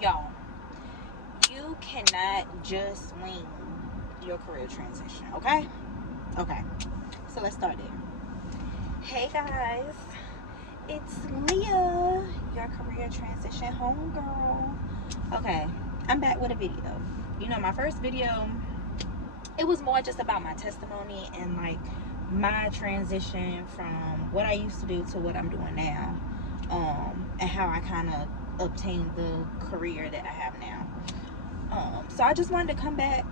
Y'all, you cannot just wing your career transition, okay? Okay, so let's start there. Hey guys, it's Leah, your career transition homegirl. Okay, I'm back with a video. You know, my first video, it was more just about my testimony and like my transition from what I used to do to what I'm doing now, and how I kind of obtained the career that I have now. So I just wanted to come back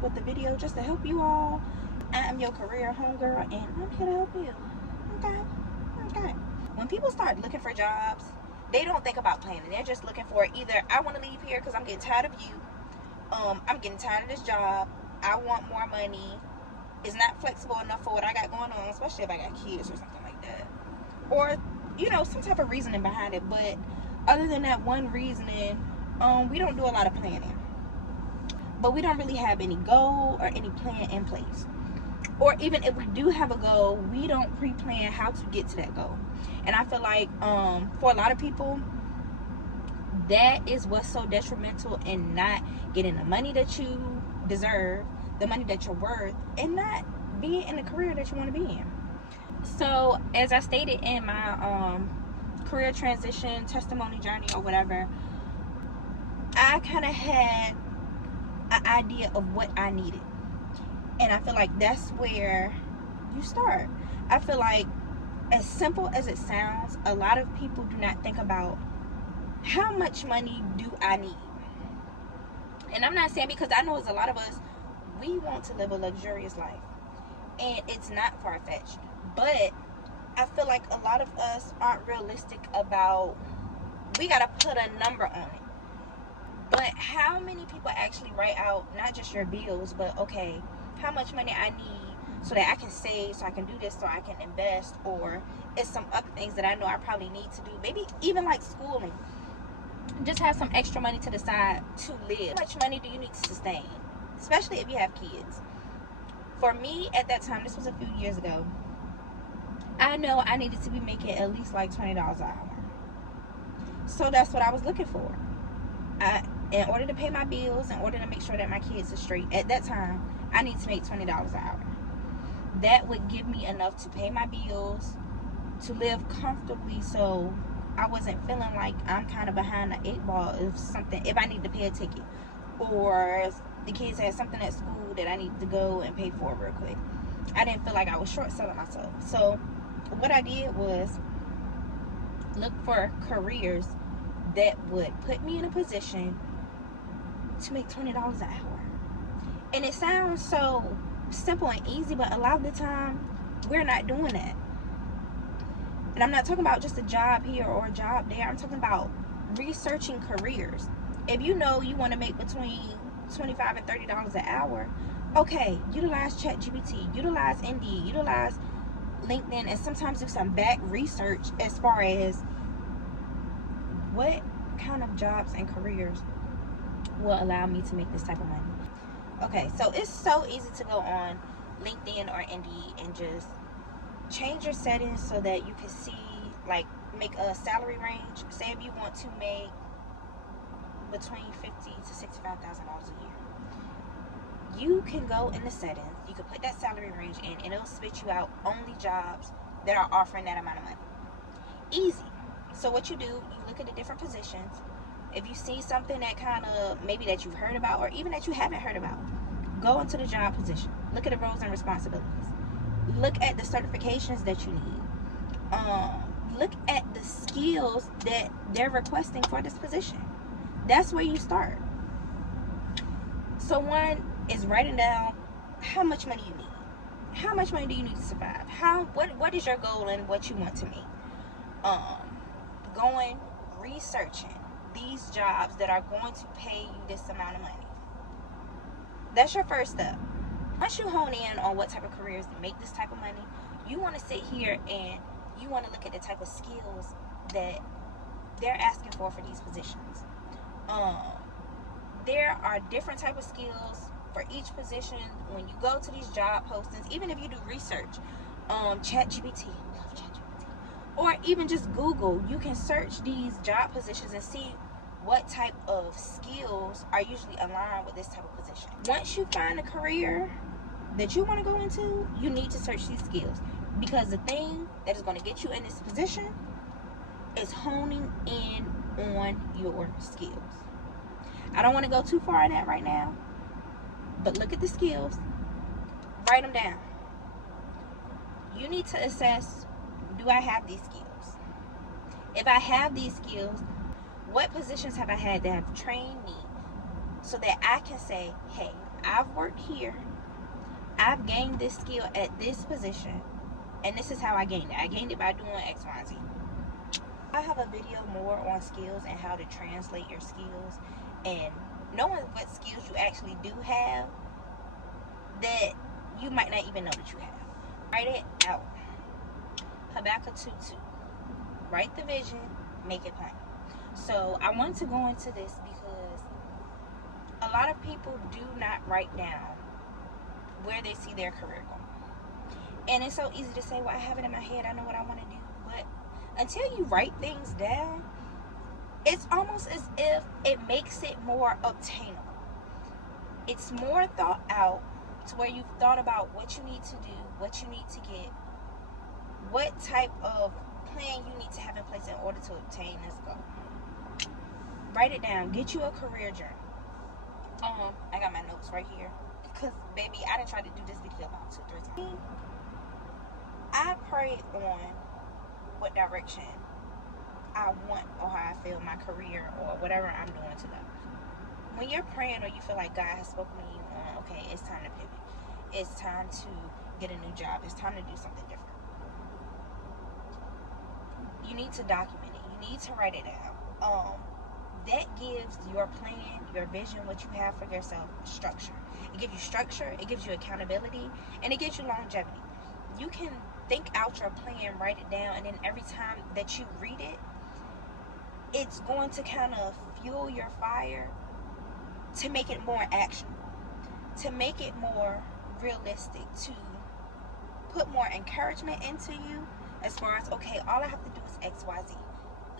with the video just to help you all. I am your career homegirl, and I'm here to help you. Okay. When people start looking for jobs, they don't think about planning. They're just looking for either I want to leave here because I'm getting tired of you. I'm getting tired of this job. I want more money. It's not flexible enough for what I got going on, especially if I got kids or something like that. Or, you know, some type of reasoning behind it. But other than that one reasoning, we don't do a lot of planning. But we don't really have any goal or any plan in place. Or even if we do have a goal, we don't pre-plan how to get to that goal. And I feel like for a lot of people, that is what's so detrimental in not getting the money that you deserve, the money that you're worth, and not being in the career that you want to be in. So as I stated in my career transition testimony journey or whatever, I kind of had an idea of what I needed. And I feel like that's where you start. I feel like, as simple as it sounds, a lot of people do not think about how much money do I need. And I'm not saying, because I know there's a lot of us, we want to live a luxurious life. And it's not far-fetched. But I feel like a lot of us aren't realistic about, we got to put a number on it. But how many people actually write out not just your bills, but okay, how much money I need so that I can save, so I can do this, so I can invest, or it's some other things that I know I probably need to do. Maybe even like schooling. Just have some extra money to the side to live. How much money do you need to sustain? Especially if you have kids. For me, at that time, this was a few years ago, I know I needed to be making at least like $20 an hour. So that's what I was looking for. In order to pay my bills, in order to make sure that my kids are straight, at that time, I need to make $20 an hour. That would give me enough to pay my bills, to live comfortably, so I wasn't feeling like I'm kind of behind the 8 ball if I need to pay a ticket, or the kids had something at school that I need to go and pay for real quick. I didn't feel like I was short selling myself. So what I did was look for careers that would put me in a position to make $20 an hour. And it sounds so simple and easy, but a lot of the time we're not doing that. And I'm not talking about just a job here or a job there. I'm talking about researching careers. If you know you want to make between $25 and $30 an hour, okay, utilize ChatGPT, utilize Indeed, utilize LinkedIn, and sometimes do some back research as far as what kind of jobs and careers will allow me to make this type of money. Okay, so it's so easy to go on LinkedIn or Indeed and just change your settings so that you can see, like, make a salary range. Say if you want to make between $50,000 to $65,000 a year, you can go in the settings, you can put that salary range in, and it'll spit you out only jobs that are offering that amount of money. Easy. So what you do, you look at the different positions. If you see something that kind of, maybe that you've heard about, or even that you haven't heard about, go into the job position. Look at the roles and responsibilities. Look at the certifications that you need. Look at the skills that they're requesting for this position. That's where you start. So one is writing down how much money you need. How much money do you need to survive? What is your goal and what you want to make? Going, researching these jobs that are going to pay you this amount of money. That's your first step. Once you hone in on what type of careers make this type of money, you want to sit here and you want to look at the type of skills that they're asking for these positions. There are different type of skills for each position. When you go to these job postings, even if you do research, ChatGPT, love ChatGPT, or even just Google, you can search these job positions and see what type of skills are usually aligned with this type of position. Once you find a career that you want to go into, you need to search these skills, because the thing that is going to get you in this position is honing in on your skills. I don't want to go too far in that right now, but look at the skills, write them down. You need to assess, do I have these skills? If I have these skills, what positions have I had that have trained me so that I can say, hey, I've worked here, I've gained this skill at this position, and this is how I gained it. I gained it by doing X, Y, and Z. I have a video more on skills and how to translate your skills and knowing what skills you actually do have that you might not even know that you have. Write it out. Habakkuk 2:2. Write the vision, make it plain. So I want to go into this because a lot of people do not write down where they see their career going. And it's so easy to say, well, I have it in my head, I know what I want to do. But until you write things down, it's almost as if it makes it more obtainable. It's more thought out to where you've thought about what you need to do, what you need to get, what type of plan you need to have in place in order to obtain this goal. Write it down. Get you a career journal. I got my notes right here because, baby, I done tried to do this video about 2-3 times. I pray on what direction I want or how I feel my career or whatever I'm doing to go. When you're praying or you feel like God has spoken to you on, okay, it's time to pivot. It's time to get a new job. It's time to do something different. You need to document it. You need to write it down. That gives your plan, your vision, what you have for yourself, structure. It gives you structure, it gives you accountability, and it gives you longevity. You can think out your plan, write it down, and then every time that you read it, it's going to kind of fuel your fire to make it more actionable, to make it more realistic, to put more encouragement into you as far as, okay, all I have to do is X, Y, Z.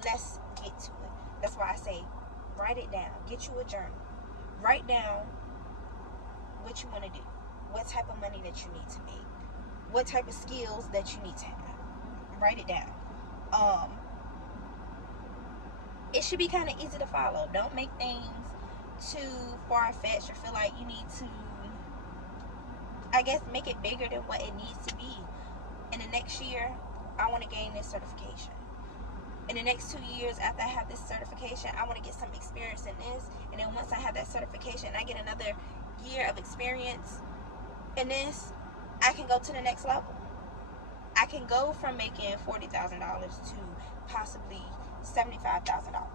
Let's get to it. That's why I say, write it down. Get you a journal. Write down what you want to do, what type of money that you need to make, what type of skills that you need to have. Write it down. It should be kind of easy to follow. Don't make things too far-fetched or feel like you need to, I guess, make it bigger than what it needs to be. In the next year, I want to gain this certification. In the next 2 years after I have this certification, I want to get some experience in this. And then once I have that certification, I get another year of experience in this, I can go to the next level. I can go from making $40,000 to possibly $75,000.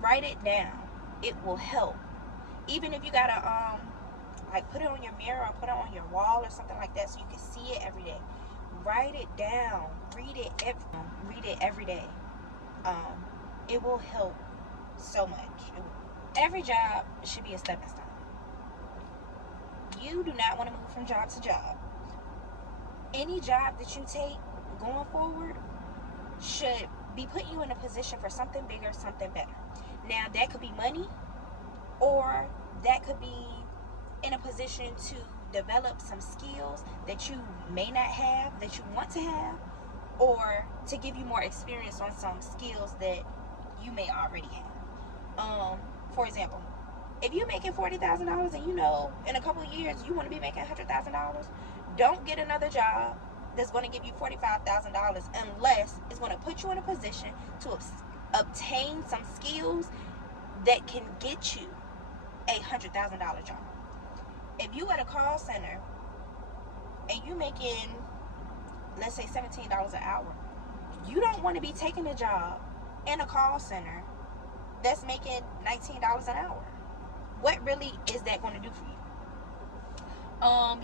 Write it down. It will help. Even if you gotta like put it on your mirror or put it on your wall or something like that so you can see it every day. Write it down. Read it every day. It will help so much. Every job should be a stepping stone. You do not want to move from job to job. Any job that you take going forward should be putting you in a position for something bigger, something better. Now, that could be money, or that could be in a position to develop some skills that you may not have, that you want to have, or to give you more experience on some skills that you may already have. For example, if you're making $40,000 and you know in a couple of years you want to be making $100,000, don't get another job that's going to give you $45,000 unless it's going to put you in a position to obtain some skills that can get you a $100,000 job. If you at a call center and you making, let's say, $17 an hour, you don't want to be taking a job in a call center that's making $19 an hour. What really is that going to do for you?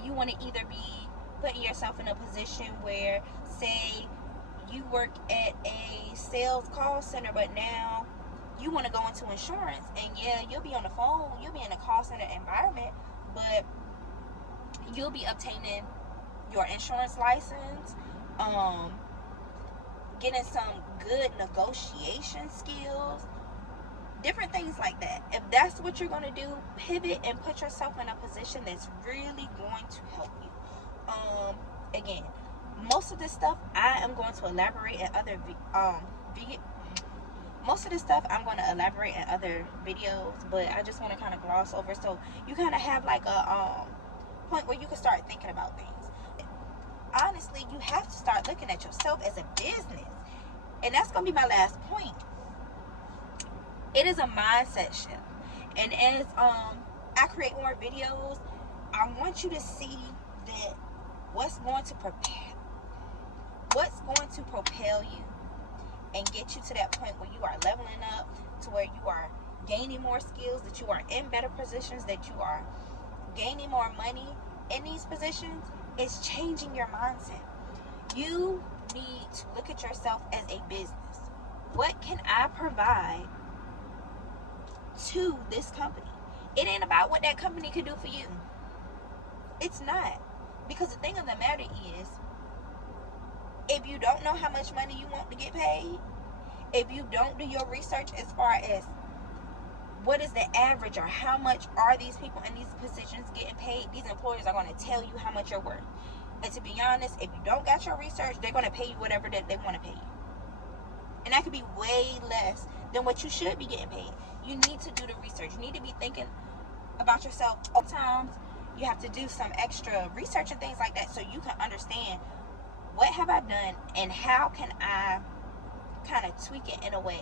You want to either be putting yourself in a position where, say, you work at a sales call center, but now you want to go into insurance, and yeah, you'll be on the phone, you'll be in a call center environment, but you'll be obtaining your insurance license, getting some good negotiation skills, different things like that. If that's what you're going to do, pivot and put yourself in a position that's really going to help you. Again, most of this stuff I am going to elaborate in other most of this stuff I'm going to elaborate in other videos, but I just want to kind of gloss over so you kind of have like a point where you can start thinking about things. Honestly, you have to start looking at yourself as a business, and that's going to be my last point. It is a mindset shift, and as I create more videos, I want you to see that what's going to propel you and get you to that point where you are leveling up, to where you are gaining more skills, that you are in better positions, that you are gaining more money in these positions, is changing your mindset. You need to look at yourself as a business. What can I provide to this company? It ain't about what that company could do for you. It's not. Because the thing of the matter is, if you don't know how much money you want to get paid, if you don't do your research as far as what is the average or how much are these people in these positions getting paid, these employers are going to tell you how much you're worth. And to be honest, if you don't got your research, they're going to pay you whatever that they want to pay you. And that could be way less than what you should be getting paid. You need to do the research. You need to be thinking about yourself. Sometimes you have to do some extra research and things like that so you can understand, what have I done and how can I kind of tweak it in a way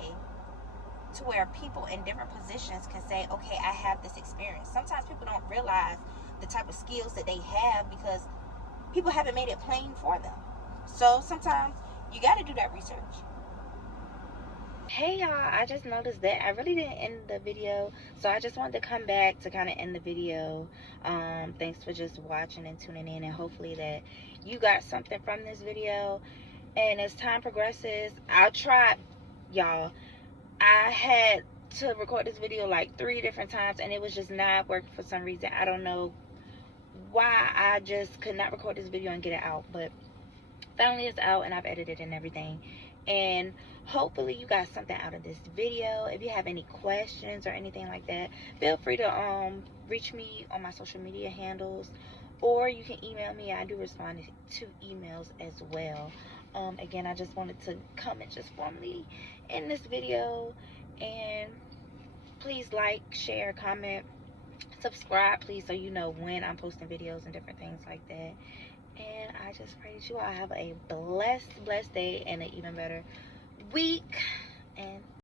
to where people in different positions can say, okay, I have this experience. Sometimes people don't realize the type of skills that they have because people haven't made it plain for them. So sometimes you got to do that research. Hey y'all, I just noticed that I really didn't end the video, so I just wanted to come back to kind of end the video. Thanks for just watching and tuning in, and hopefully that you got something from this video. And as time progresses, I'll try, y'all. I had to record this video like 3 different times, and it was just not working for some reason. I don't know why. I just could not record this video and get it out, but finally it's out and I've edited and everything, and hopefully you got something out of this video. If you have any questions or anything like that, feel free to reach me on my social media handles, or you can email me. I do respond to emails as well. Again, I just wanted to come and just formally end this video, and please like, share, comment, subscribe please, so you know when I'm posting videos and different things like that. And I just pray that you all have a blessed day and an even better week. And